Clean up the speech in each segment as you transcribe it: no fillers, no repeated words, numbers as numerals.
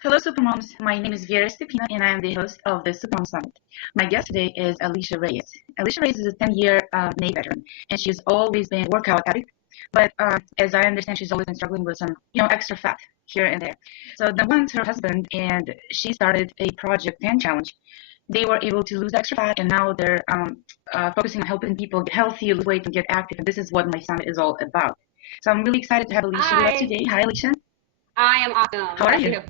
Hello, Supermoms. My name is Vera Stepina, and I am the host of the Supermom Summit. My guest today is Alisha Reyes. Alisha Reyes is a 10-year Navy veteran, and she's always been a workout addict. But as I understand, she's always been struggling with some, extra fat here and there. So then once her husband and she started a Project 10 challenge, they were able to lose extra fat, and now they're focusing on helping people get healthy, lose weight, and get active. And this is what my summit is all about. So I'm really excited to have Alicia with us Hi, today. Hi, Alicia. I am awesome. How How are about you? you?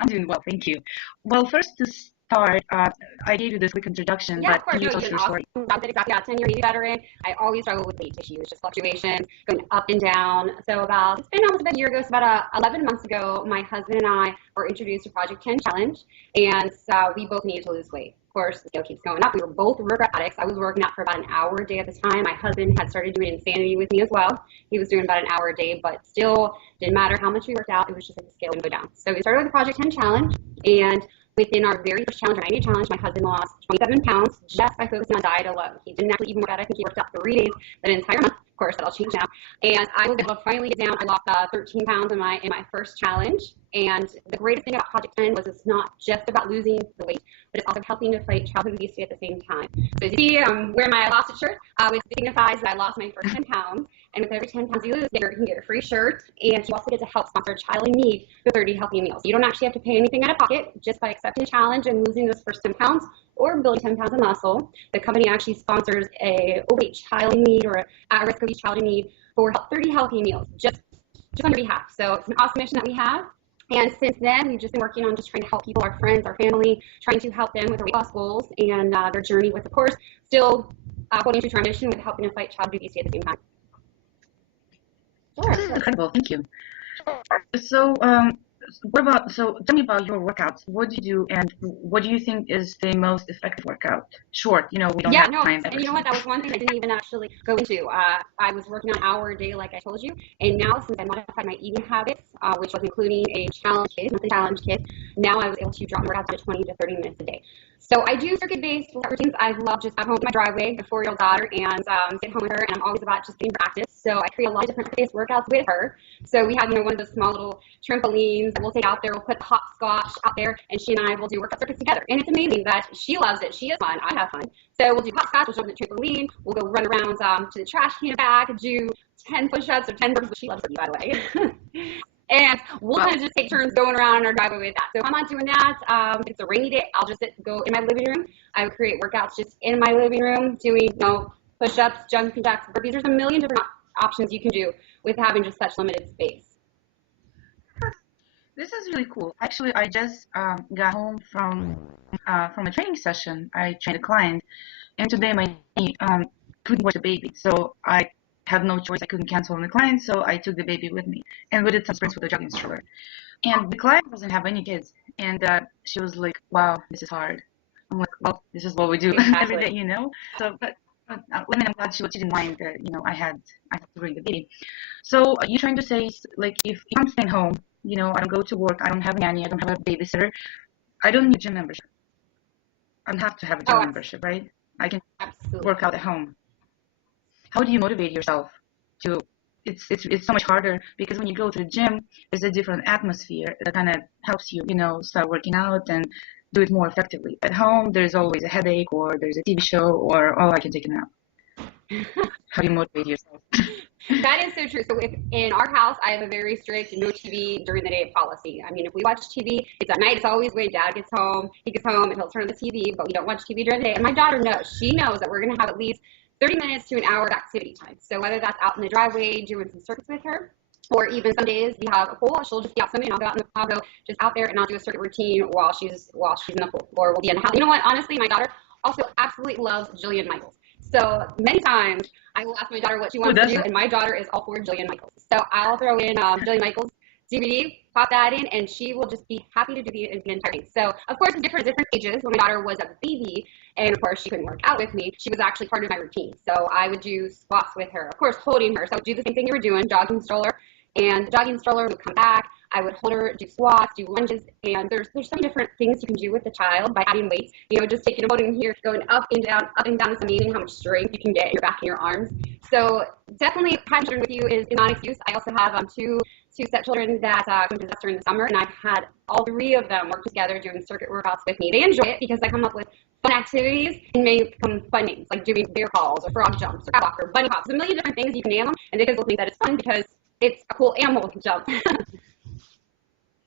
I'm doing well, thank you. Well, first to start, I gave you this quick introduction, Yeah, but of can course. you No, tell you us did an your awesome story? job. Did exactly. Yeah, 10-year Navy veteran. I always struggle with weight issues, just fluctuations, going up and down. So it's been almost about a year ago, so about 11 months ago, my husband and I were introduced to Project 10 Challenge, and we both needed to lose weight. Of course, the scale keeps going up. We were both workout addicts. I was working out for about an hour a day at the time. My husband had started doing insanity with me as well. He was doing about an hour a day, but still didn't matter how much we worked out. It was just like the scale would go down. So we started with the Project 10 Challenge, and within our very first challenge, our 90-day challenge, my husband lost 27 pounds just by focusing on diet alone. He didn't actually even work out. I think he worked out 3 days that entire month. Of course, that'll change now. And I was able to finally get down. I lost 13 pounds in my first challenge. And the greatest thing about Project 10 was it's not just about losing the weight, but it's also helping to fight childhood obesity at the same time. So as you see, wearing my lost it shirt, which signifies that I lost my first 10 pounds. And with every 10 pounds you lose, you can get a free shirt. And you also get to help sponsor a child in need with 30 healthy meals. You don't actually have to pay anything out of pocket just by accepting a challenge and losing those first 10 pounds or building 10 pounds of muscle. The company actually sponsors a overweight child in need or a at-risk obese child in need for 30 healthy meals just on your behalf. So it's an awesome mission that we have. And since then, we've just been working on just trying to help people, our friends, our family, trying to help them with their weight loss goals and their journey with, of course, still holding true to our mission with helping to fight child obesity at the same time. This Sure. is incredible, thank you. So, so tell me about your workouts. What do you do, and what do you think is the most effective workout? Short, we don't Yeah, have no, time and ever. you know what? That was one thing I didn't even actually go into. I was working an hour a day, like I told you, and now since I modified my eating habits, which was including a challenge kit, monthly challenge kit, now I was able to drop my workouts to 20 to 30 minutes a day. So I do circuit-based workout routines. I love just at home with my driveway, a 4-year-old daughter, and get home with her, and I'm always about just getting practice. So I create a lot of different circuit-based workouts with her. So we have, one of those small little trampolines that we'll take out there. We'll put hopscotch out there, and she and I will do workout circuits together. And it's amazing that she loves it. She has fun. I have fun. So we'll do hopscotch. We'll jump on the trampoline. We'll go run around to the trash can back, do 10 push-ups or 10 burpees, which she loves to do, by the way. And we'll Wow. kind of just take turns going around in our driveway with that. So if I'm not doing that, if it's a rainy day, I'll just go in my living room. I would create workouts just in my living room, doing push-ups, jumping jacks, burpees. There's a million different options you can do with having just such limited space. This is really cool. Actually, I just got home from a training session. I trained a client, and today my knee couldn't watch the baby, so I had no choice. I couldn't cancel on the client, so I took the baby with me, and we did some sprints with the jogging stroller. And the client doesn't have any kids, and she was like, "Wow, this is hard." I'm like, "Well, this is what we do every day, Exactly. So, but I'm glad she didn't mind that, I had to bring the baby. So you're trying to say, like, if I'm staying home, I don't go to work, I don't have a nanny, I don't have a babysitter, I don't need a gym membership. I don't have to have a gym Oh, membership, right? I can absolutely. work out at home. How do you motivate yourself to? It's so much harder because when you go to the gym, there's a different atmosphere that kind of helps you, start working out and do it more effectively. At home, there's always a headache, or there's a TV show, or I can take a nap. How do you motivate yourself? That is so true. So if in our house, I have a very strict no TV during the day policy. I mean, if we watch TV, it's at night. It's always when Dad gets home. He gets home and he'll turn on the TV, but we don't watch TV during the day. And my daughter knows. She knows that we're going to have at least 30 minutes to an hour of activity time. So whether that's out in the driveway doing some circuits with her, or even some days we have a pool, she'll just be out swimming, and I'll go just out there and I'll do a circuit routine while she's in the pool, or we'll be in the house. You know what? Honestly, my daughter also absolutely loves Jillian Michaels. So many times I will ask my daughter what she Who wants to do, doesn't? and my daughter is all for Jillian Michaels. So I'll throw in Jillian Michaels DVD, pop that in, and she will just be happy to do the entire thing. So of course, it's different ages. When my daughter was a baby, and of course she couldn't work out with me, she was actually part of my routine. So I would do squats with her, of course holding her. So I would do the same thing you were doing, jogging stroller, and the jogging stroller would come back. I would hold her, do squats, do lunges, and there's so many different things you can do with the child by adding weights. Just taking a holding here, going up and down, up and down. It's amazing how much strength you can get in your back and your arms. So definitely having children with you is not an excuse. I also have two stepchildren that come to us during the summer, and I've had all three of them work together doing circuit workouts with me. They enjoy it because I come up with fun activities and make them fun names, like doing bear calls or frog jumps or crab walk or bunny hops. There's a million different things you can name them, and the kids will think that it's fun because it's a cool animal to jump.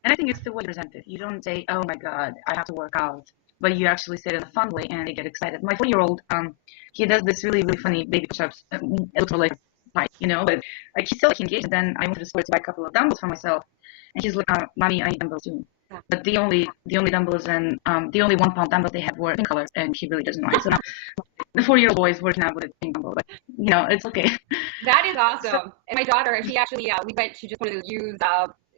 And I think it's the way you present it. You don't say, "Oh my God, I have to work out," but you actually say it in a fun way, and they get excited. My 4-year-old, he does this really, really funny baby push-ups. It looks more like a fight, but like he's still like engaged. And then I went to the store to buy a couple of dumbbells for myself, and he's like, "Mommy, I need dumbbells too." But the only dumbbells and the only 1 pound dumbbells they had were pink color, and he really doesn't mind. So now the 4-year-old boy is working out with a pink dumbbell, but it's okay. That is awesome. And my daughter, she actually, we went to just one of those used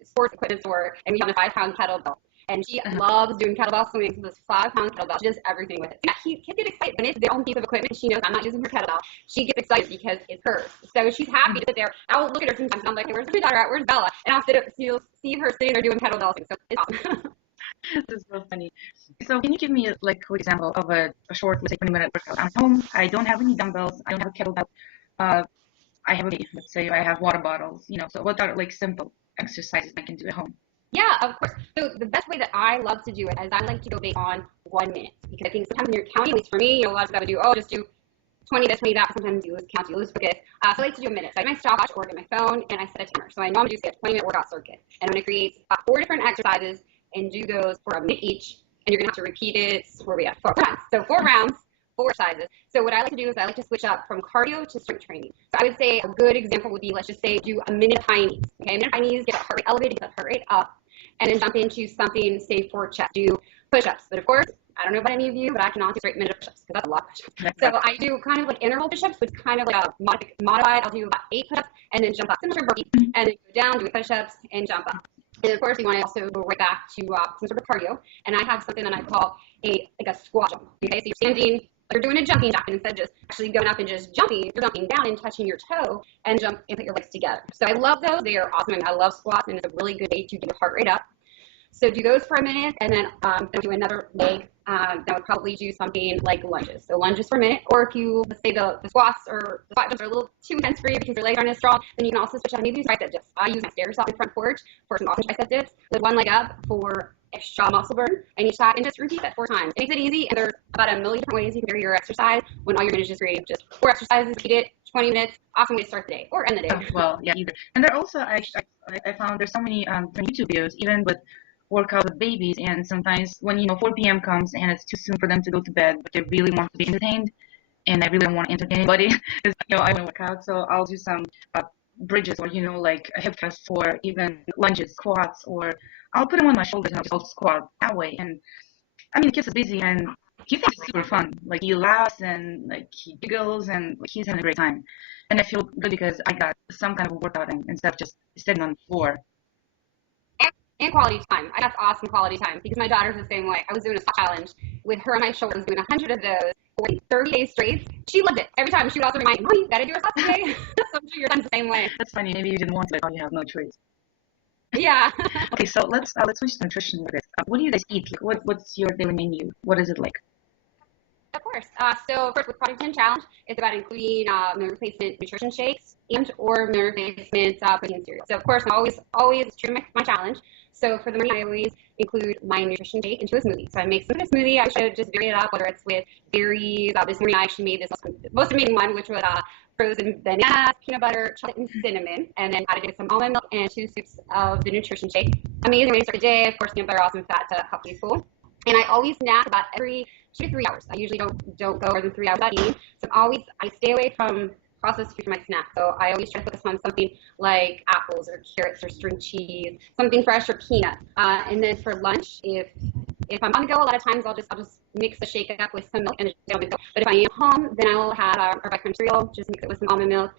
sports equipment store, and we found a 5-pound kettlebell. And she loves doing kettlebell swings with this 5-pound kettlebell. She does everything with it. Yeah, kids get excited when it's their own piece of equipment. She knows I'm not using her kettlebell. She gets excited because it's hers. So she's happy to sit there. I'll look at her sometimes and I'm like, hey, where's my daughter at? Where's Bella? And I'll see her sitting there doing kettlebell swings. So it's awesome. This is so funny. So can you give me a quick example of a short, let's say 20-minute workout? I'm home. I don't have any dumbbells. I don't have a kettlebell. I have let's say I have water bottles. So what are simple exercises I can do at home? Yeah, of course. So the best way that I love to do it is I like to go based on 1 minute, because I think sometimes when you're counting, at least for me, a lot of times I would just do 20 this, 20 that. Sometimes you lose count, you lose focus. So I like to do a minute. So I have my stopwatch or get my phone and I set a timer. So I know I'm going to do a 20-minute workout circuit, and I'm going to create 4 different exercises and do those for a minute each. And you're going to have to repeat it. Where we at? 4 rounds. So 4 rounds. 4 exercises. So what I like to do is I like to switch up from cardio to strength training. So I would say a good example would be, let's just say, do a minute of high knees. Okay, a minute of high knees, get that heart rate elevated, get that heart rate up, and then jump into something, say, for chest. Do push-ups. But of course, I don't know about any of you, but I can honestly straight minute push-ups because that's a lot of push-ups. So I do kind of like interval push-ups, which is kind of like a modified. I'll do about 8 push-ups and then jump up, similar to burpee, and then go down, do push-ups, and jump up. And of course, you want to also go right back to some sort of cardio. And I have something that I call a squat jump. Okay, so you're standing. You're doing a jumping jack, and instead of just actually going up and just jumping, you're jumping down and touching your toe and jump and put your legs together. So I love those. They are awesome. I love squats, and it's a really good way to get your heart rate up. So do those for a minute, and then do another leg. That would probably do something like lunges. So lunges for a minute, or if you, let's say the squats or the squat jumps are a little too intense for you because your legs aren't as strong, then you can also switch out maybe tricep dips. I use my stairs off the front porch for some awesome tricep dips with 1 leg up for extra muscle burn and each side, and just repeat that 4 times. It makes it easy, and there's about a million different ways you can vary your exercise when all you're going to just create just 4 exercises, repeat it, 20 minutes, awesome way to start the day or end the day. Well, yeah, either. And there also, I found there's so many YouTube videos, even with workout with babies, and sometimes when 4 p.m. comes and it's too soon for them to go to bed, but they really want to be entertained, and I really don't want to entertain anybody, because I want to work out, so I'll do some bridges, or like hip thrusts, or even lunges, squats, or I'll put them on my shoulders and I'll just squat that way. And I mean, the kid's are busy and he thinks it's super fun. Like he laughs and he giggles and he's having a great time. And I feel good because I got some kind of workout in instead of just sitting on the floor. And quality time. I got awesome quality time because my daughter's the same way. I was doing a squat challenge with her on my shoulders, doing 100 of those for 30 days straight. She loved it. Every time she would also remind me, "Mommy, you gotta do a squat today." So I'm sure your son's the same way. That's funny. Maybe you didn't want to, but you have no choice. Yeah. Okay, so let's switch to nutrition with this. What do you guys eat? What's your daily menu? What is it like? Of course. So first, with Project 10 Challenge, it's about including meal replacement nutrition shakes and or meal replacement protein cereal. So of course, I'm always true to my challenge. So for the morning, I always include my nutrition shake into a smoothie. So I make some of the smoothie. I should just vary it up, whether it's with berries. This morning, I actually made this most amazing one, which was frozen bananas, peanut butter, chocolate, and cinnamon, and then added in some almond milk and 2 scoops of the nutrition shake. Amazing way to start the day. Of course, peanut butter, awesome fat to help you full. And I always snack about every 2 to 3 hours. I usually don't go more than 3 hours without eating. So I stay away from processed food for my snack. So I always try to focus on something like apples or carrots or string cheese, something fresh or peanuts. And then for lunch, if I'm on the go, a lot of times I'll just mix the shake up with some milk and just go. But if I am home, then I will have our breakfast cereal, just mix it with some almond milk.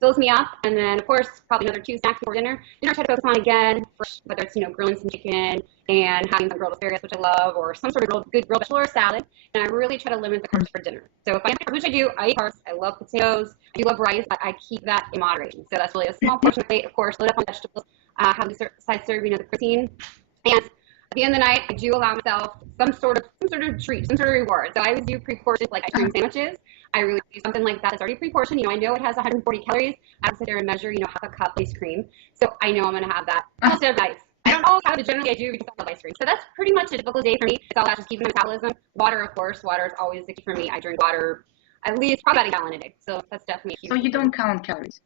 fills me up, and then of course probably another 2 snacks before dinner. Dinner I try to focus on again, whether it's grilling some chicken and having some grilled asparagus, which I love, or some sort of good grilled vegetable or salad. And I really try to limit the carbs for dinner. So if I have carbs, which I do, I eat carbs. I love potatoes. I do love rice, but I keep that in moderation. So that's really a small portion of plate, of course, load up on vegetables, have the size serving of the protein, and at the end of the night, I do allow myself some sort of treat, some sort of reward. So I would do pre-portioned like ice cream sandwiches. I really do something like that. It's already pre-portioned. I know it has 140 calories. I don't sit there and measure, half a cup ice cream. So I know I'm going to have that instead of ice. I don't always have it. Generally, I do because I love ice cream. So that's pretty much a typical day for me. It's all about just keeping my metabolism. Water, of course. Water is always the key for me. I drink water at least probably about a gallon a day. So that's definitely huge. So you don't count calories?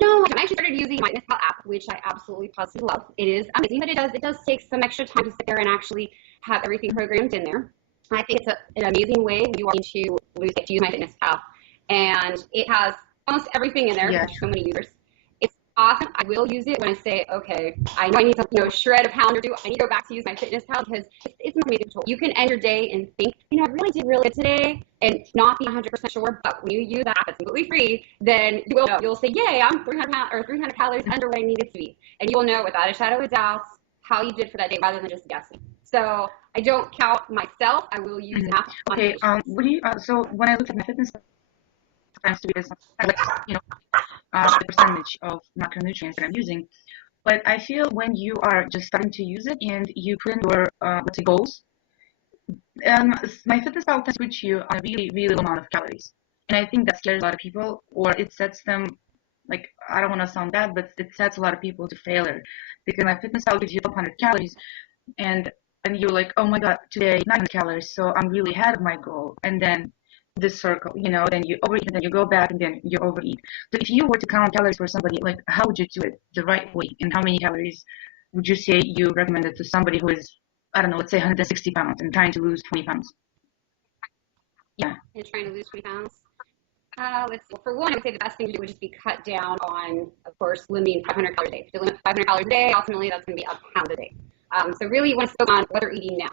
No, I actually started using my MyFitnessPal app, which I absolutely positively love. It is amazing, but it does take some extra time to sit there and actually have everything programmed in there. I think it's an amazing way when you want to lose weight to use MyFitnessPal, and it has almost everything in there. Yeah. There's so many users. It's awesome. I will use it when I say, okay, I know I need to shred a pound or two. I need to go back to use MyFitnessPal because it's an amazing tool. You can end your day and think, I really did really good today, and not be 100% sure. But when you use that app, it's completely free, then you will know. You'll say, yay, I'm 300 calories under what I needed to be, and you will know without a shadow of a doubt how you did for that day rather than just guessing. So I don't count myself. I will use an app. Okay. So when I look at my fitness, sometimes to be I like the percentage of macronutrients that I'm using. But I feel when you are just starting to use it and you put in your let's say goals, my fitness pal tends to put you on a really, really low amount of calories. And I think that scares a lot of people, or it sets them, like, I don't want to sound bad, but it sets a lot of people to failure. Because my fitness pal gives you 100 calories, and you're like, oh my God, today 900 calories, so I'm really ahead of my goal. And then this circle, then you overeat, and then you go back, and then you overeat. So if you were to count calories for somebody, like, how would you do it the right way? And how many calories would you say you recommended to somebody who is, I don't know, let's say 160 pounds and trying to lose 20 pounds? Yeah. And trying to lose 20 pounds. Let's see. For one, I would say the best thing to do would just be cut down on, of course, limiting 500 calories a day. If you limit 500 calories a day, ultimately that's going to be a pound a day. So really you want to focus on what they're eating now.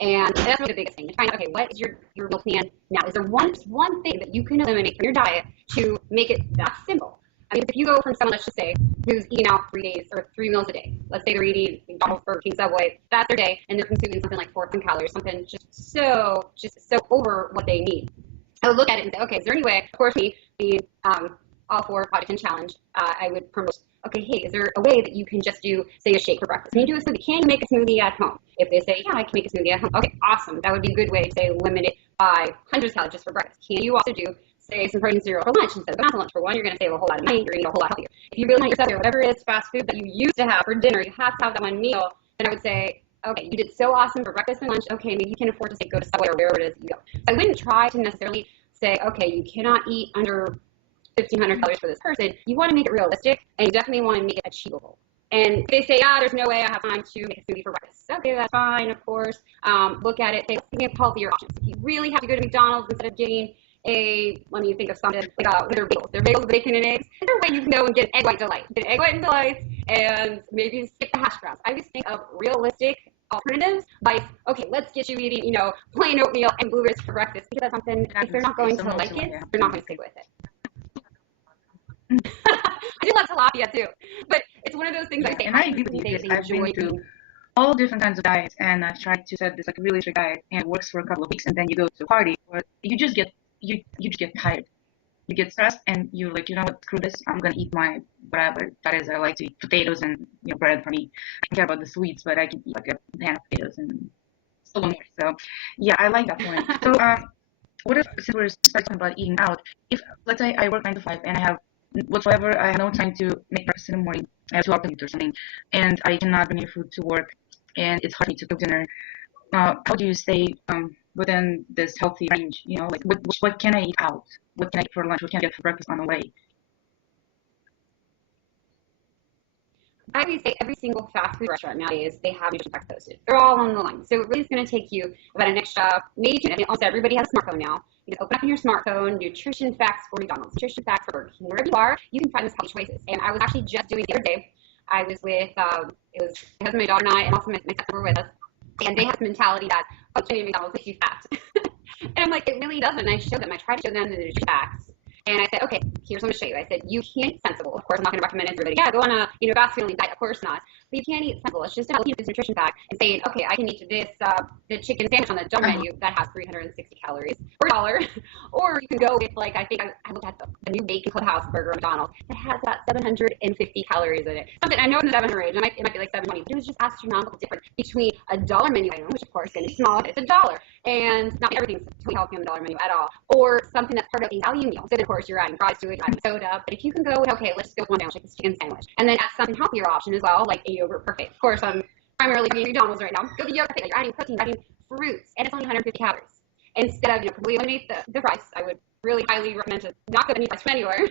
And that's really the biggest thing. To find out, okay, what is your meal plan now? Is there one thing that you can eliminate from your diet to make it that simple? I mean, if you go from someone, let's just say, who's eating out 3 days or 3 meals a day, let's say they're eating McDonald's, Burger King, Subway, that's their day, and they're consuming something like 4,000 calories, something just so over what they need. I would look at it and say, okay, is there any way, of course, me being all for Project 10 Challenge, I would promote, okay, hey, is there a way that you can just do, say, a shake for breakfast? Can you do a smoothie? Can you make a smoothie at home? If they say, yeah, I can make a smoothie at home, okay, awesome. That would be a good way to, say, limit it by hundreds of calories just for breakfast. Can you also do, say, some protein cereal for lunch instead of banana lunch? For one, you're going to save a whole lot of money. You're going to eat a whole lot healthier. If you really want yourself, or whatever it is, fast food that you used to have for dinner, you have to have that one meal, then I would say, okay, you did so awesome for breakfast and lunch. Okay, maybe you can afford to, say, go to Subway or wherever it is you go. So I wouldn't try to necessarily say, okay, you cannot eat under 1,500 calories for this person. You want to make it realistic, and you definitely want to make it achievable. And if they say, there's no way I have time to make a smoothie for breakfast. Okay, that's fine, of course. Look at it, say, let's give me healthier options. If you really have to go to McDonald's instead of getting let me think of something, like their bagels. Their bagels with bacon and eggs. Is there a way you can go and get an egg white delight? Get an egg white and delight, and maybe skip the hash browns. I always think of realistic alternatives by, okay, let's get you eating, plain oatmeal and blueberries for breakfast, because that's something, if they're not going to like it, they're not going to stick with it. I do love tilapia too, but it's one of those things. And I agree with you, because I've been through all different kinds of diets, and I've tried to set this like really strict diet, and it works for a couple of weeks, and then you go to a party where you just get tired, you get stressed, and you're like, what, screw this, I'm gonna eat my whatever that is. I like to eat potatoes and bread for me. I don't care about the sweets, but I can eat like a pan of potatoes and so more. So yeah, I like that point. So what if, since we're talking about eating out, if let's say I work 9 to 5 and I have whatsoever, I have no time to make breakfast in the morning, I have to optimate or something, and I cannot bring your food to work, and it's hard for me to cook dinner. How do you stay within this healthy range? Like what can I eat out? What can I eat for lunch? What can I get for breakfast on the way? I would say every single fast food restaurant nowadays, they have nutrition facts posted. They're all on the line. So it really is going to take you about an extra, maybe 2 minutes. Almost everybody has a smartphone now. You can open up on your smartphone, nutrition facts for McDonald's, nutrition facts for Burger King. Wherever you are, you can find those healthy choices. And I was actually just doing the other day. I was with, it was my husband, my daughter, and I, and also my stepson were with us. And they have this mentality that, McDonald's makes you fat. And I'm like, it really doesn't. And I showed them. I try to show them the nutrition facts. And I said, okay, here's what I'm going to show you. I said, you can't eat sensible. Of course, I'm not going to recommend everybody, yeah, go on a fast fueling diet. Of course not. But you can't eat sensible. It's just about looking at this nutrition fact and saying, okay, I can eat this the chicken sandwich on the dollar menu that has 360 calories for $1. Or you can go with, like, I think I looked at the new Bacon Clubhouse burger at McDonald's that has about 750 calories in it. Something I know in the 700 range. It might be like 720, but it was just astronomical difference between a dollar menu item, which of course is small, it's $1, and not everything's totally healthy on the dollar menu at all, or something that's part of a value meal. So of course you're adding fries to it, you're adding soda, but if you can go with, okay, let's just go with one sandwich, like this chicken sandwich, and then add something healthier option as well, like a yogurt parfait. Of course, I'm primarily eating McDonald's right now. Go with the yogurt parfait. You're adding protein, you're adding fruits, and it's only 150 calories. Instead of completely eliminate the rice, I would really highly recommend to not go to any rice from anywhere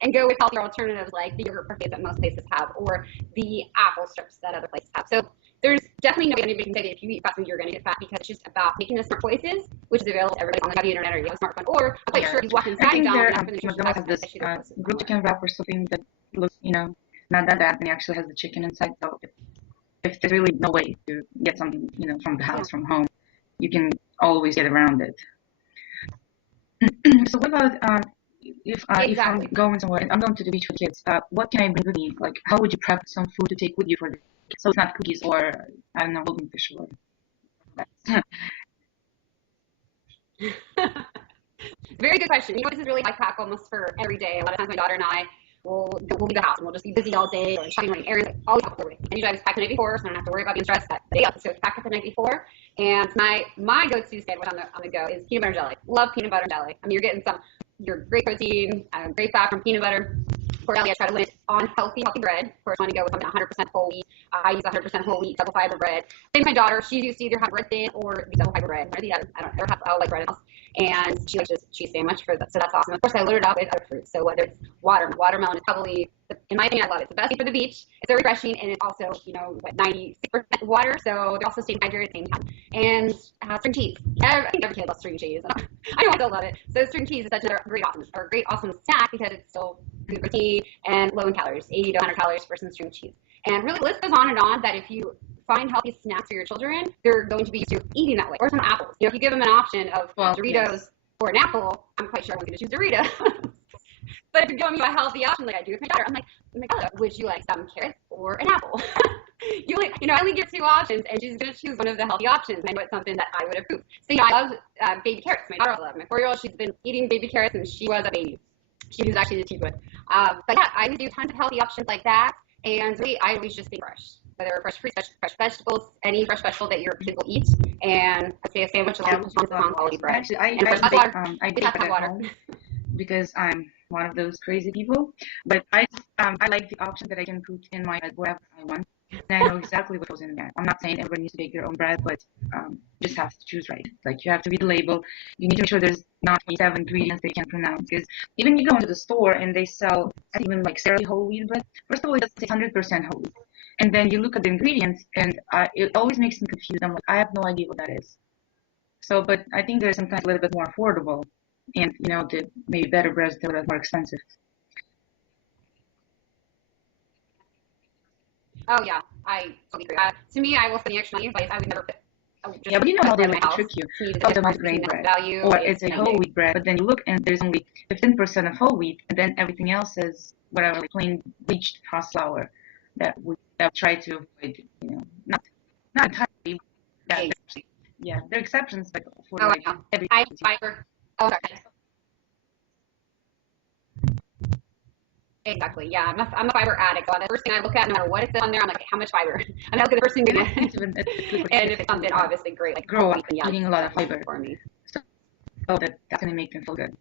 and go with healthier alternatives like the yogurt parfait that most places have, or the apple strips that other places have. So there's definitely no way anybody can say that if you eat fast food, you're going to get fat, because it's just about making the smart choices, which is available to everybody on the internet, or you have a smartphone, or I'm quite sure you walk inside McDonald's has this grilled chicken wrap or something that looks, not that bad, and it actually has the chicken inside. So if there's really no way to get something, from the house, from home, you can always get around it. So what about if I'm going somewhere and I'm going to the beach with kids, what can I bring with me? Like, how would you prep some food to take with you for the kids? So it's not cookies or, I don't know, golden fish or Very good question. This is really life hack almost for every day. A lot of times my daughter and I we'll leave the house and we'll just be busy all day or shopping, running errands, like always out there. And usually I just pack the night before, so I don't have to worry about being stressed that day up. So pack it the night before. And my go-to sandwich on the go is peanut butter jelly. Love peanut butter jelly. I mean, you're getting your great protein, great fat from peanut butter. For Ellie, I try to limit on healthy bread. Of course, I want to go with something 100% whole wheat. I use 100% whole wheat, double fiber bread. Same with my daughter. She used to either have bread thin or the double fiber bread. I don't ever have like bread in the house. And she likes just cheese sandwich so that's awesome. Of course, I loaded up with other fruits. So whether it's watermelon is probably, in my opinion, I love it. It's the best thing for the beach. It's so refreshing, and it's also, 96% water, so they're also staying hydrated at the same time. And string cheese. I think every kid loves string cheese. I know I still love it. So string cheese is such a great awesome snack because it's still good protein and low in calories, 80 to 100 calories for some string cheese. And really, the list goes on and on that if you find healthy snacks for your children, they're going to be used to eating that way. Or some apples. If you give them an option of Doritos or an apple, I'm quite sure everyone's going to choose Doritos. But if you're giving me a healthy option like I do with my daughter, I'm like, oh my God, would you like some carrots or an apple? I only give two options, and she's going to choose one of the healthy options. I know it's something that I would approve. So, I love baby carrots. My daughter loves my 4-year-old. She's been eating baby carrots since she was a baby. She was actually the teeth with. But yeah, I would do tons of healthy options like that. And really, I always just think fresh. Whether fresh fruits, fresh vegetables, any fresh vegetable that your kids will eat. And I'd say a sandwich along with some quality bread. Actually, I bake at home because I'm one of those crazy people. But I like the option that I can put in my bread wherever I want. And I know exactly what goes in there. I'm not saying everyone needs to bake their own bread, but just have to choose right. Like, you have to read the label. You need to make sure there's not 27 ingredients they can't pronounce. Because even you go into the store and they sell even like Sara Lee whole wheat bread. First of all, it says 100% whole wheat. And then you look at the ingredients, and it always makes me confused. I'm like, I have no idea what that is. So, but I think there's sometimes a little bit more affordable, and the maybe better breads that are more expensive. Oh yeah, I totally agree. To me, I will spend the extra money, but I would never put. Yeah, but how they like to trick you. It's a multigrain bread, or it's a whole wheat bread. But then you look, and there's only 15% of whole wheat, and then everything else is whatever, like plain bleached processed flour that we try to avoid. Not entirely. Yeah, there are exceptions, but for every fiber. Oh, sorry. Exactly. Yeah, I'm a fiber addict. So the first thing I look at, no matter what it says on there, I'm like, how much fiber? And that's the first thing to and if it's something obviously great, like grow up eating a lot of fiber for me. So that's gonna make them feel good.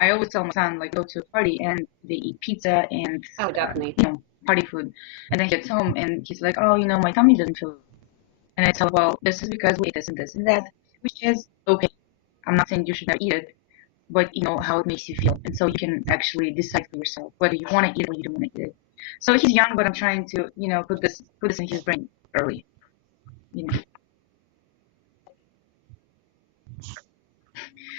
I always tell my son, like, go to a party and they eat pizza and definitely party food, and then he gets home and he's like, oh, my tummy doesn't feel good. And I tell him, well, this is because we ate this and this and that, which is okay. I'm not saying you should never eat it, but how it makes you feel, and so you can actually decide for yourself whether you want to eat it or you don't want to eat it. So he's young, but I'm trying to put this in his brain early.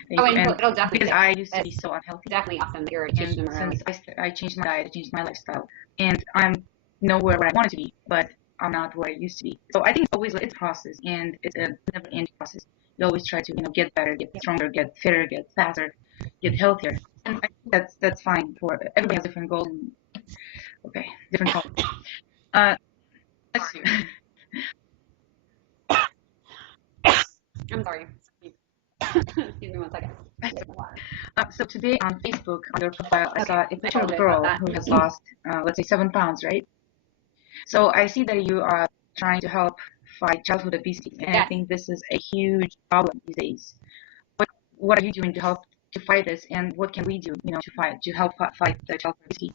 It'll definitely, because I used to be so unhealthy. Definitely awesome that you're changing since I changed my diet, I changed my lifestyle, and I'm nowhere where I wanted to be, but I'm not where I used to be. So I think it's a process, and it's a never-ending process. You always try to get better, get stronger, get fitter, get faster. get healthier. And I think that's fine for everybody has different goals and okay, different goals. Uh, bless you. I'm sorry. Excuse me one second. Get my water. So today on Facebook, on your profile, I Okay, saw a I picture of a apologize about girl that. who has lost, let's say, 7 pounds, right? So I see that you are trying to help fight childhood obesity, and I Yes. think this is a huge problem these days. What are you doing to help to fight this, and what can we do, to help fight the childhood obesity?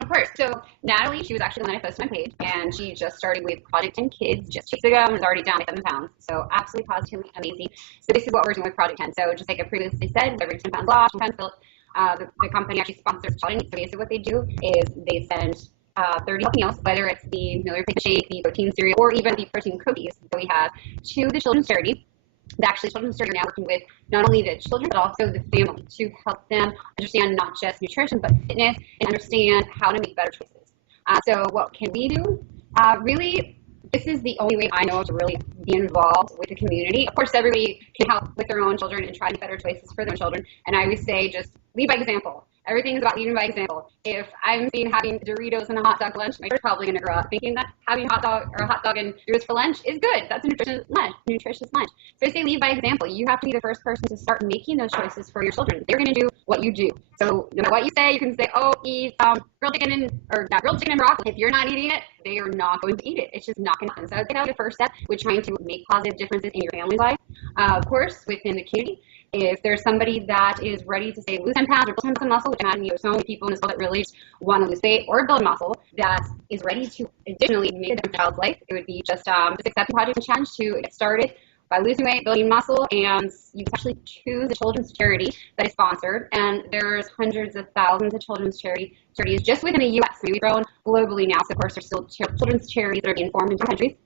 Of course. So Natalie, she was actually the one I posted on my page, and she just started with Project 10 Kids just 2 weeks ago and was already down by 7 pounds. So absolutely positively amazing. So this is what we're doing with Project 10. So just like I previously said, every 10 pounds lost, 10 pounds built, the company actually sponsors challenge. So basically what they do is they send 30 healthy meals, whether it's the meal replacement shake, the protein cereal, or even the protein cookies that we have, to the children's charity. Actually, children's charity now working with not only the children but also the family to help them understand not just nutrition but fitness and understand how to make better choices. So what can we do? Really, this is the only way I know to really be involved with the community. Of course, everybody can help with their own children and try to make better choices for their children. And I always say just lead by example. Everything is about leading by example. If I'm seen having Doritos and a hot dog lunch, my kid's probably going to grow up thinking that having a hot dog and Doritos for lunch is good. That's a nutritious lunch. So I say lead by example. You have to be the first person to start making those choices for your children. They're going to do what you do. So no matter what you say, you can say, oh, eat grilled chicken and broccoli. If you're not eating it, they are not going to eat it. It's just not going to happen. So I would say that was the first step with trying to make positive differences in your family's life. Of course, within the community. If there's somebody that is ready to say lose 10 pounds or build 10 pounds of muscle, which I imagine you have so many people in this world that really want to lose weight or build muscle that is ready to additionally make a difference in a child's life, it would be just accept the project and challenge to get started by losing weight, building muscle, and you can actually choose a children's charity that is sponsored. And there's hundreds of thousands of children's charities just within the U.S. I mean, we've grown globally now, so of course there's still children's charities that are being formed in different countries.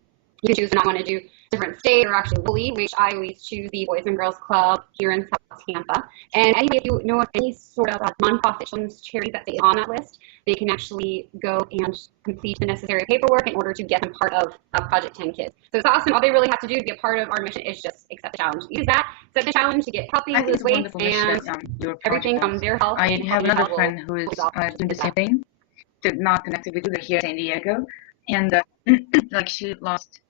You can choose to not want to do different state or actually locally, which I always choose the Boys and Girls Club here in South Tampa. And anyway, if you know of any sort of nonprofit children's charity that is on that list, they can actually go and complete the necessary paperwork in order to get them part of Project 10 Kids. So it's awesome. All they really have to do to be a part of our mission is just accept the challenge. Use that, accept the challenge to get healthy, lose weight, and everything from their health. I have another friend who is doing the same thing. They're not connected with you. They're here in San Diego, and like she lost.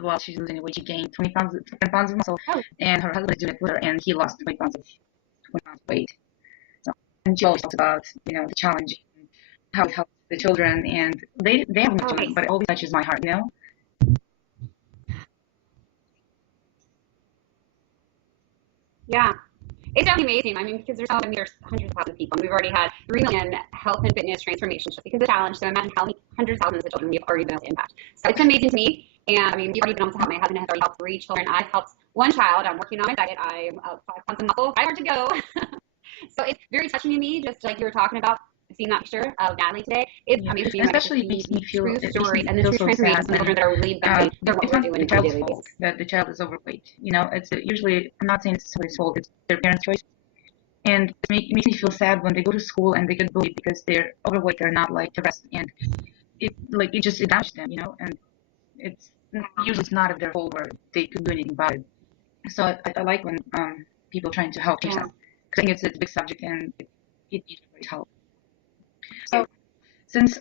While she's losing weight, she gained 10 pounds of muscle, and her husband is doing it with her, and he lost 20 pounds of weight. So, and she always talks about, the challenge, how it helps the children, and they have no children, but it always touches my heart. Yeah. It's definitely amazing. I mean, because there's hundreds of thousands of people, and we've already had 3 million health and fitness transformations just because of the challenge. So imagine how many hundreds of thousands of children we've already been able to impact. So it's amazing to me. And I mean, we've already been able to help. My husband has already helped 3 children. I've helped 1 child. I'm working on my diet. I'm 5 pounds of muscle, 5 more to go. So it's very touching to me, just like you were talking about. Seeing that picture of Natalie today, it's amazing. And especially it makes me feel true stories and the true so transformations sad. of children that are really benefiting from what It's we're not doing the on a child's daily fault basis. that the child is overweight. It's usually, I'm not saying it's somebody's fault. It's their parents' choice. And it makes me feel sad when they go to school and they get bullied because they're overweight. They're not like the rest, and it damages them, and it's usually it's not of their fault or they could do anything about it. So I like when people trying to help change that. 'Cause I think it's a big subject and it needs everybody's help. So since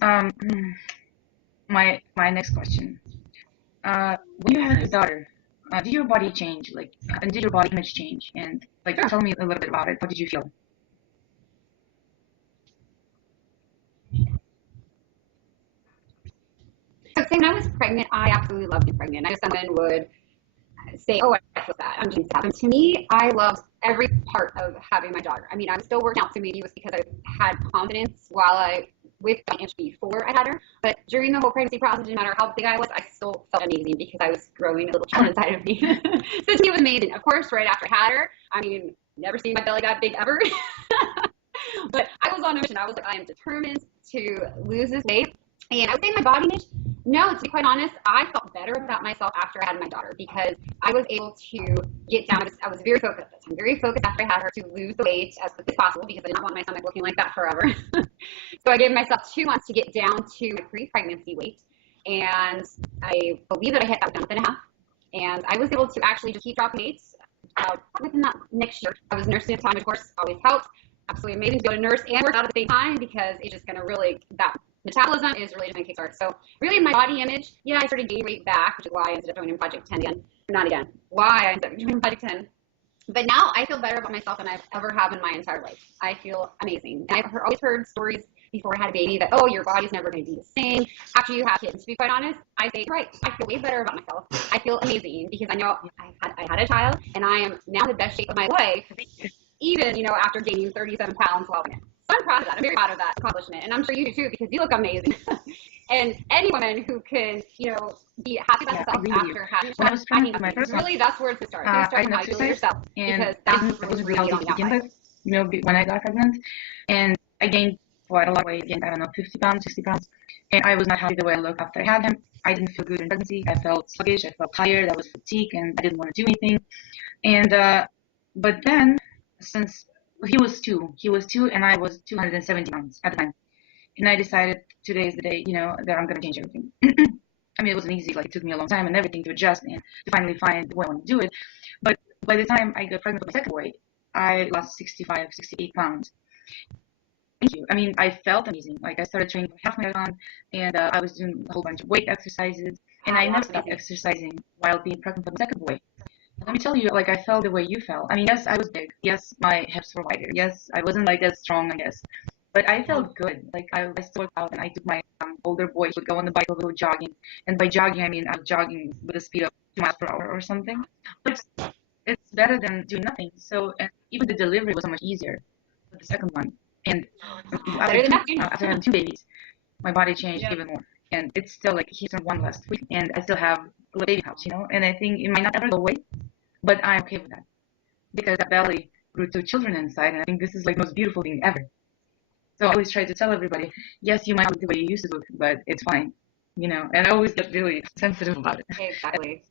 my next question, when you had your daughter, did your body change? And did your body image change? And tell me a little bit about it. What did you feel? So when I was pregnant, I absolutely loved being pregnant. I know someone would say, "Oh, I feel bad. I'm doing sad." And to me, I loved every part of having my daughter. I mean, I was still working out, so maybe it was because I had confidence with my inch before I had her. But during the whole pregnancy process, no matter how big I was, I still felt amazing because I was growing a little child inside of me. So to me, it was amazing. Of course, right after I had her, I mean, never seen my belly that big ever. But I was on a mission. I was like, I am determined to lose this weight. And I would say my body image, no, to be quite honest, I felt better about myself after I had my daughter because I was able to get down. I was very focused. I'm very focused after I had her to lose the weight as quickly as possible because I did not want my stomach looking like that forever. So I gave myself 2 months to get down to my pre-pregnancy weight. And I believe that I hit that with a month and a half. And I was able to actually just keep dropping weight. Within that next year, I was nursing at the time, of course, always helped. Absolutely amazing to go to nurse and work out at the same time because it's just going to really, that metabolism is really just going to kickstart. So really my body image, yeah, I started gaining weight back, which is why I ended up joining Project 10 again. Not again. Why I ended up joining Project 10. But now I feel better about myself than I've ever have in my entire life. I feel amazing. And I've always heard stories before I had a baby that, oh, your body's never going to be the same after you have kids. To be quite honest, I say, right, I feel way better about myself. I feel amazing because I know I had a child and I am now in the best shape of my life, even, after gaining 37 pounds while pregnant. So I'm proud of that. I'm very proud of that accomplishment. And I'm sure you do too because you look amazing. And any woman who can, be happy about herself after having a child, I mean, really that's where it's to start. Start with how you feel yourself because that's wasn't really healthy to begin with, when I got pregnant. And I gained quite a lot of weight, again, I don't know, 50 pounds, 60 pounds. And I was not happy the way I looked after I had him. I didn't feel good in pregnancy. I felt sluggish. I felt tired. I was fatigued and I didn't want to do anything. And, but then since he was two and I was 270 pounds at the time. And I decided today is the day, that I'm going to change everything. I mean, it wasn't easy. Like, it took me a long time and everything to adjust and to finally find the way I want to do it. But by the time I got pregnant with my second boy, I lost 65, 68 pounds. Thank you. I mean, I felt amazing. Like, I started training for half marathon, and I was doing a whole bunch of weight exercises, and I never stopped exercising while being pregnant with my second boy. And let me tell you, like, I felt the way you felt. I mean, yes, I was big. Yes, my hips were wider. Yes, I wasn't, like, as strong, I guess. But I felt good. Like, I still worked out, and I took my older boys would go on the bike, we were jogging. And by jogging, I mean I was jogging with a speed of 2 miles per hour or something. But it's better than doing nothing. So, and even the delivery was so much easier with the second one. And after having 2 babies, my body changed even more. And it's still like he turned 1 last week, and I still have a baby pouch, And I think it might not ever go away, but I'm okay with that because that belly grew 2 children inside, and I think this is like the most beautiful thing ever. So I always try to tell everybody, yes, you might look the way you used to look, but it's fine, And I always get really sensitive about it. Exactly.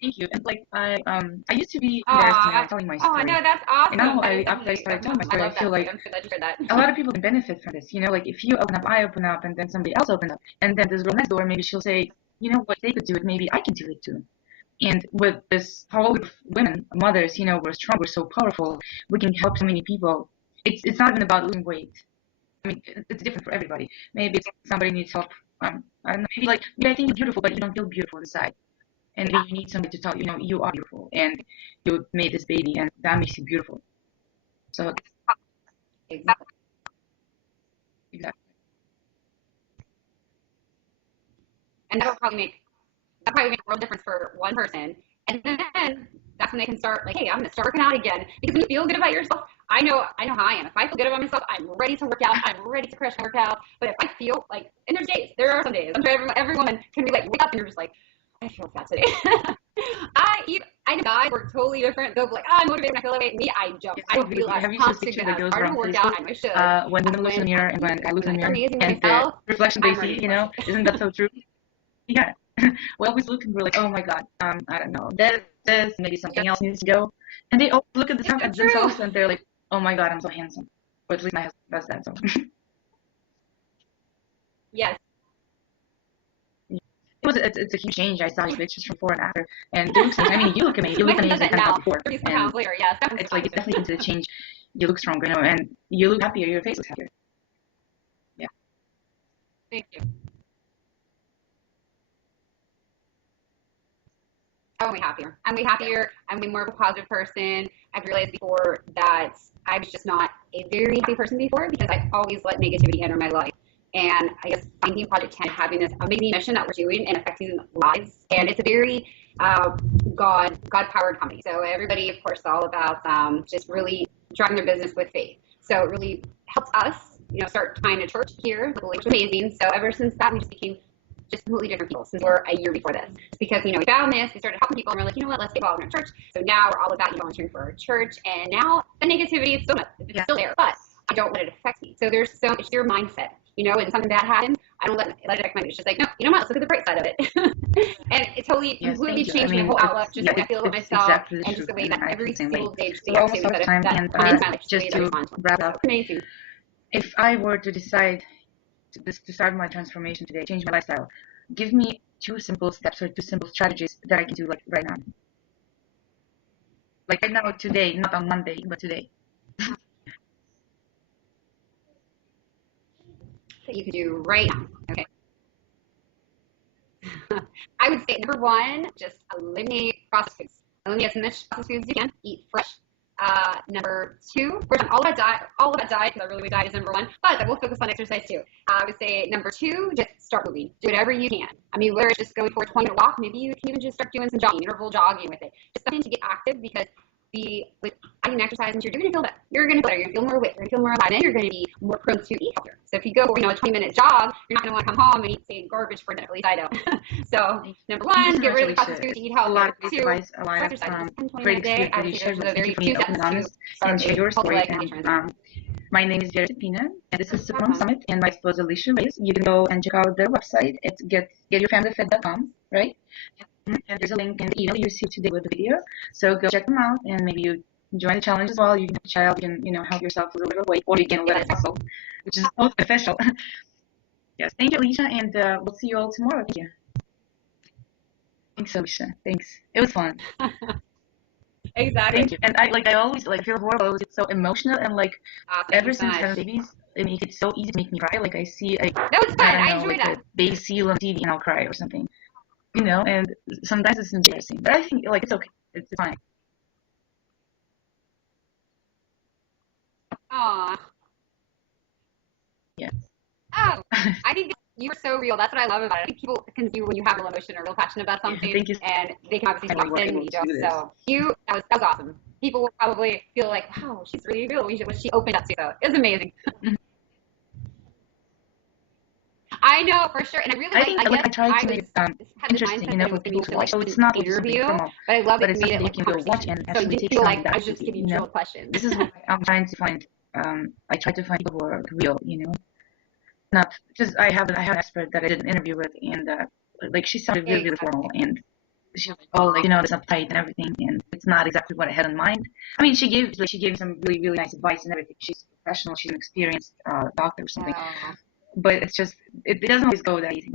Thank you. And like I used to be embarrassed when telling my story. Oh no, that's awesome. And now after I started telling my story, I feel like I'm sure that you heard that. a lot of people can benefit from this. Like if you open up, I open up, and then somebody else opens up, and then this girl next door, maybe she'll say, what they could do it, maybe I can do it too. And with this whole group of women, mothers, we're strong, we're so powerful, we can help so many people. It's not even about losing weight. I mean, it's different for everybody. Maybe somebody needs help. I don't know. Maybe I think you're beautiful, but you don't feel beautiful inside. And you need somebody to tell you, you are beautiful, and you made this baby, and that makes you beautiful. So Exactly. And that'll probably make a real difference for one person. And then that's when they can start like, hey, I'm gonna start working out again. Because when you feel good about yourself, I know how I am. If I feel good about myself, I'm ready to work out. I'm ready to crush my workout. But if I feel like, and there are some days, I'm sure every woman can be like, wake up and you're just like, I feel fat today. I know guys work totally different. They'll be like, I'm motivated when I feel that way. Me, I don't. I don't feel have you seen this picture that goes around Facebook? I should. When women look in the mirror and when I look in the mirror and the reflection they see, isn't that so true? Yeah. We always look and we're like, oh my God, I don't know, this, maybe something else needs to go. And they always look at themselves and they're like, oh my God, I'm so handsome. Or at least my husband does that. So. Yes. It's a huge change. I saw your pictures from before and after, and it looks. I mean, you look amazing. You look amazing kind of before. 30 pounds later, yes. It's like it's definitely into the change. You look stronger, and you look happier. Your face looks happier. Yeah. Thank you. I'm way happier. I'm way happier. I'm way more of a positive person. I've realized before that I was just not a very happy person before because I always let negativity enter my life. And I guess finding Project 10, having this amazing mission that we're doing and affecting lives. And it's a very God-powered company. So everybody, of course, is all about just really driving their business with faith. So it really helps us, start tying a church here, which is amazing. So ever since that, we just became just completely different people since we're a year before this. It's because, we found this, we started helping people, and we're like, you know what, let's get involved in our church. So now we're all about volunteering for our church. And now the negativity is still there, but I don't let it affect me. So there's it's your mindset. When something bad happens, I don't let it affect my mood. It's just like, no, you know what? Let's look at the bright side of it. And it totally completely changed my whole outlook, just the way I feel about myself, exactly and just the way that every single day, just the we're almost out of time, and that just to wrap up, amazing. if I were to decide to start my transformation today, change my lifestyle. Give me 2 simple steps or 2 simple strategies that I can do like right now. Like right now, today, not on Monday, but today. That you could do right now. Okay. I would say number one, just eliminate processed foods. Eliminate as much processed foods as you can. Eat fresh. Number two, we're talking all about diet because I really believe diet is number one, but I will focus on exercise too. I would say number two, just start moving. Do whatever you can. I mean, whether it's just going for a 20-minute walk, maybe you can even just start doing some jogging, interval jogging with it. Just something to get active because with adding exercise into you're going to feel better. You're going to feel better. You're going to feel more awake. You're going to feel more alive. And you're going to be more prone to eat healthier. So if you go, a 20-minute jog, you're not going to want to come home and eat say garbage for dinner. At least I don't. So number one, get rid of the processed foods, eat healthy. A lot of Two, advice, a lot of great experience that you shared with me, for being open and honest and share your story. And my name is Vera Pina, and this is Supermom Summit, and my spouse Alisha Reyes. You can go and check out their website. It's getyourfamilyfed.com, right? And there's a link in the email you received today with the video. So go check them out, and maybe you join the challenge as well. You can have a child, you can, help yourself lose a little weight, or you can let it muscle, which is both official. Yes, thank you, Alicia, and we'll see you all tomorrow. Thank you. Thanks, Alicia. Thanks. It was fun. Exactly. Thank you. And I always feel horrible. I always get so emotional, and ever since having babies, it makes it so easy to make me cry. I see that was fun. I enjoyed that. a baby seal on TV, and I'll cry or something. And sometimes it's embarrassing, but I think it's okay. It's fine. Aw. Yes. Oh, I think you are so real. That's what I love about it. I think people can do when you have real emotion or real passion about something, Thank you. And they can obviously talk in when you don't. So that was awesome. People will probably feel like, wow, she's really real. What she opened up to, so it was amazing. I know for sure, and I really I tried to make it interesting, for people to watch. So it's not like interview, formal, but I love that it's you made it something like you can go watch and actually take feel something like I back just with giving you questions. This is what I'm trying to find. I try to find people who are real, not because I have an expert that I did an interview with, and she sounded really, really formal, and she was like, it's uptight and everything, and it's not exactly what I had in mind. I mean, she gave some really, really nice advice and everything. She's a professional. She's an experienced doctor or something. But it's just it doesn't always go that easy,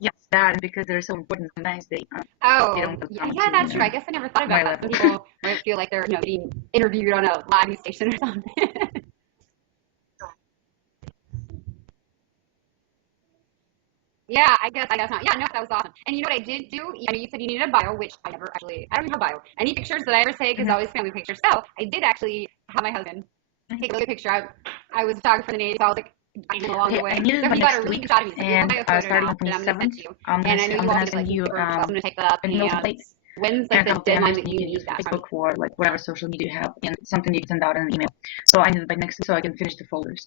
Yes, that because they're so important. Sometimes they don't yeah, that's true. I guess I never thought about that. Some people might feel like they're being interviewed on a live news station or something. Yeah, I guess not. Yeah, no, that was awesome. And you know what I did do? You said you needed a bio, which I don't have a bio. Any pictures that I ever take is always family pictures. So I did actually have my husband take a look at a picture. I was a photographer in the 80s, so I was like, along the way. So he got a really good shot of me. So and starting on and I'm going to send you. I'm And I know you gonna send you. I'm going to take that up. And when's the deadline that you need that? Facebook or whatever social media you have, and something you can send out in an email. So I need it by next week so I can finish the folders.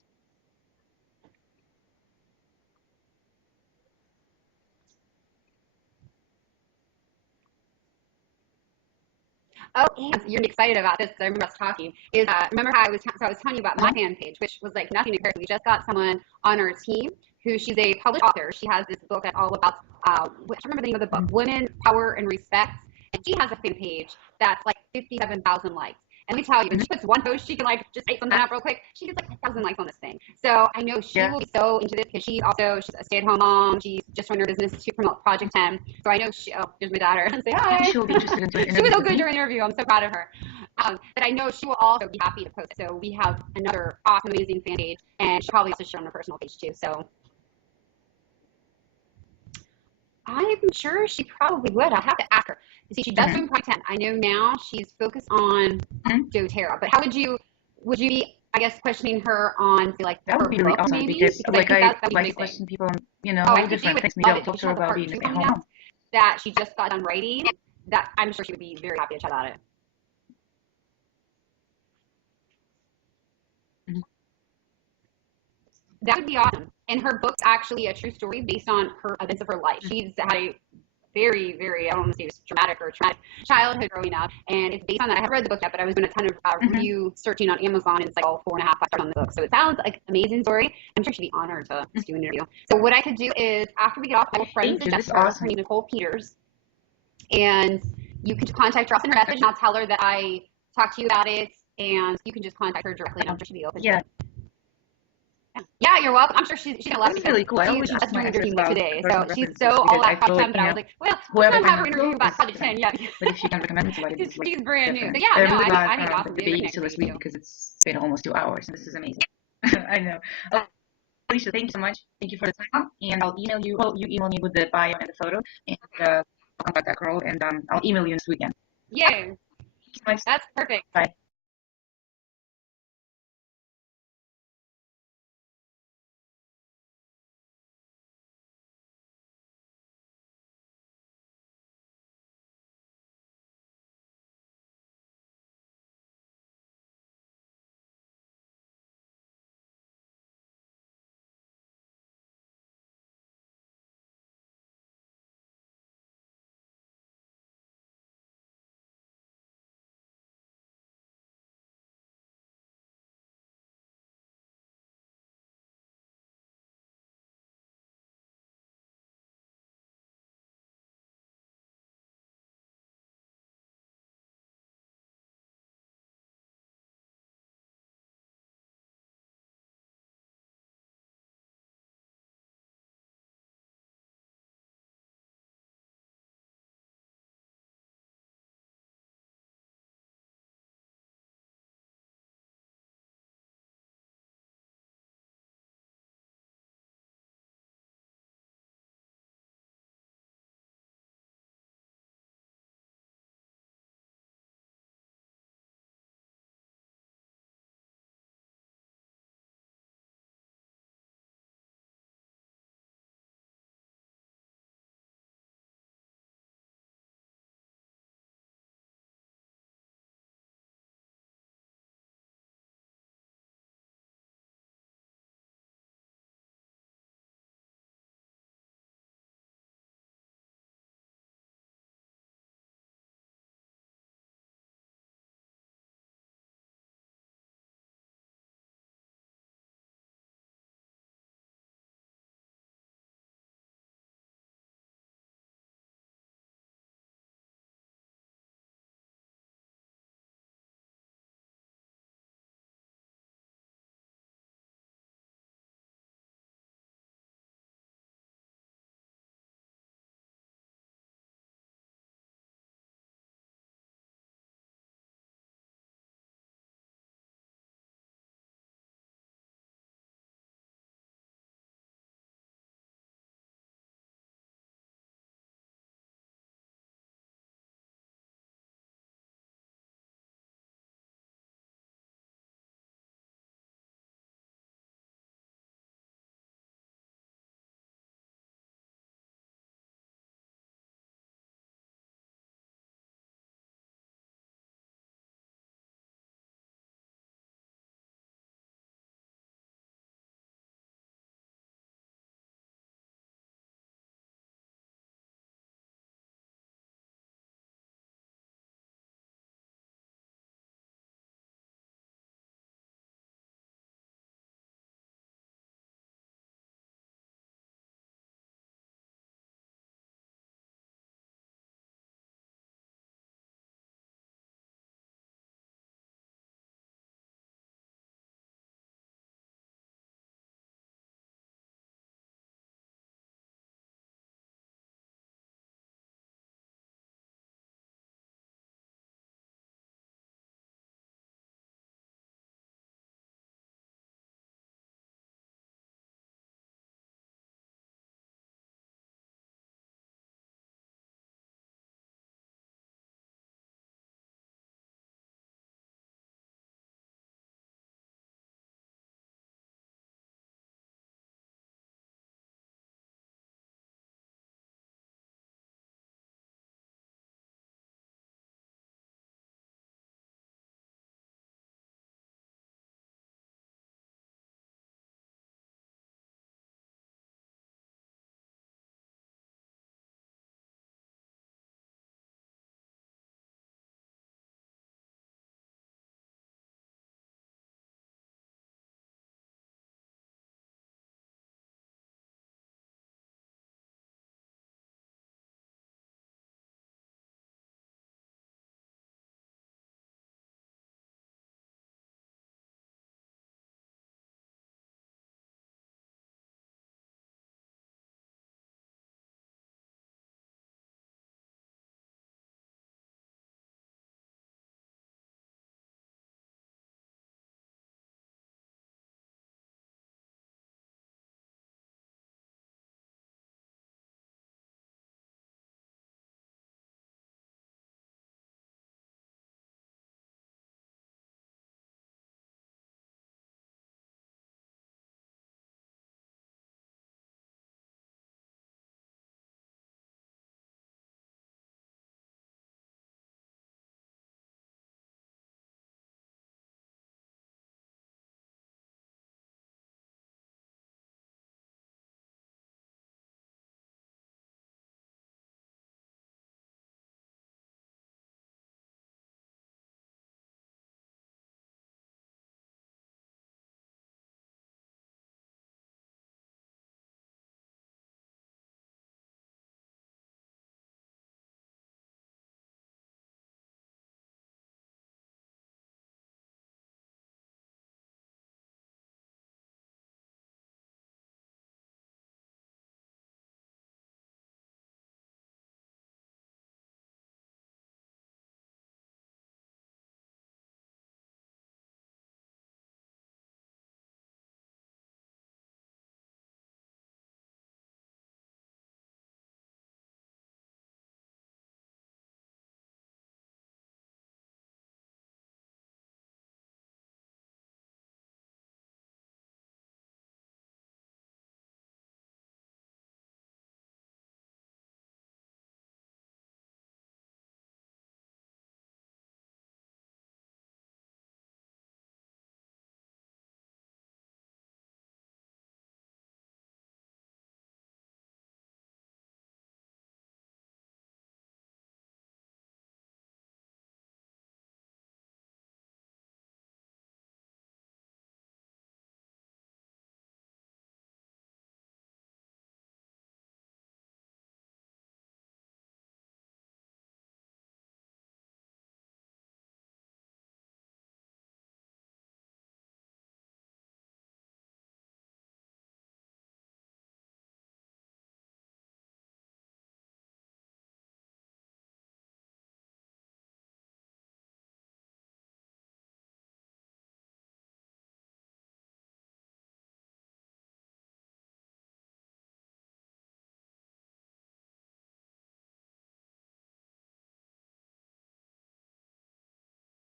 Oh, and you're excited about this. I remember us talking. Remember how I was telling you about my fan page, which was like nothing to compare. We just got someone on our team she's a published author. She has this book that's all about I can't remember the name of the book, Women, Power, and Respect. And she has a fan page that's like 57,000 likes. And let me tell you, when she puts one post, she can just take something out real quick. She gets like 1,000 likes on this thing. So I know she will be so into this because she's a stay-at-home mom. She's just run her business to promote Project 10. So I know there's my daughter. Say hi. She'll be interested in doing She was so good during the interview. I'm so proud of her. But I know she will also be happy to post it. So we have another awesome, amazing fan page, and she'll probably also share on her personal page too. So I'm sure she probably would. I have to ask her. See, she does Project 10. I know now she's focused on doTERRA. But how would you be, I guess, questioning her on, say, that would be really awesome because I like to question people on, different things. Maybe I'll talk to her about being at home. That she just got done writing, that I'm sure she would be very happy to chat about it. That would be awesome. And her book's actually a true story based on her events of her life. She's had a very, very, I don't want to say it was traumatic childhood growing up. And it's based on that. I haven't read the book yet, but I was doing a ton of review searching on Amazon, and it's like all 4.5 stars on the book. So it sounds like an amazing story. I'm sure she'd be honored to do an interview. So what I could do is, after we get off, I will friend suggest her name Nicole Peters. And you can contact her, I'll send her a message, and I'll tell her that I talk to you about it, and you can just contact her directly, and I'm sure she'll be open. Yeah. Yeah, you're welcome. I'm sure she's gonna love This it. is really cool. I always She's ask my doing experts interview about today, so personal she's references so because all I that feel Project 10. like, But I was like, well, let's whoever not have her can interview go about is Project 10. Yeah, but if you can recommend somebody, she's this is like brand new. So different. yeah, I no, really I glad think awesome. the Really baby still connected with asleep you. because it's been almost 2 hours and this is amazing. I know. Oh, Alicia, thank you so much. Thank you for the time. And I'll email you. Well, you email me with the bio and the photo, and I'll contact that girl, and I'll email you this weekend. Yay, Thank you so much. that's perfect. Bye.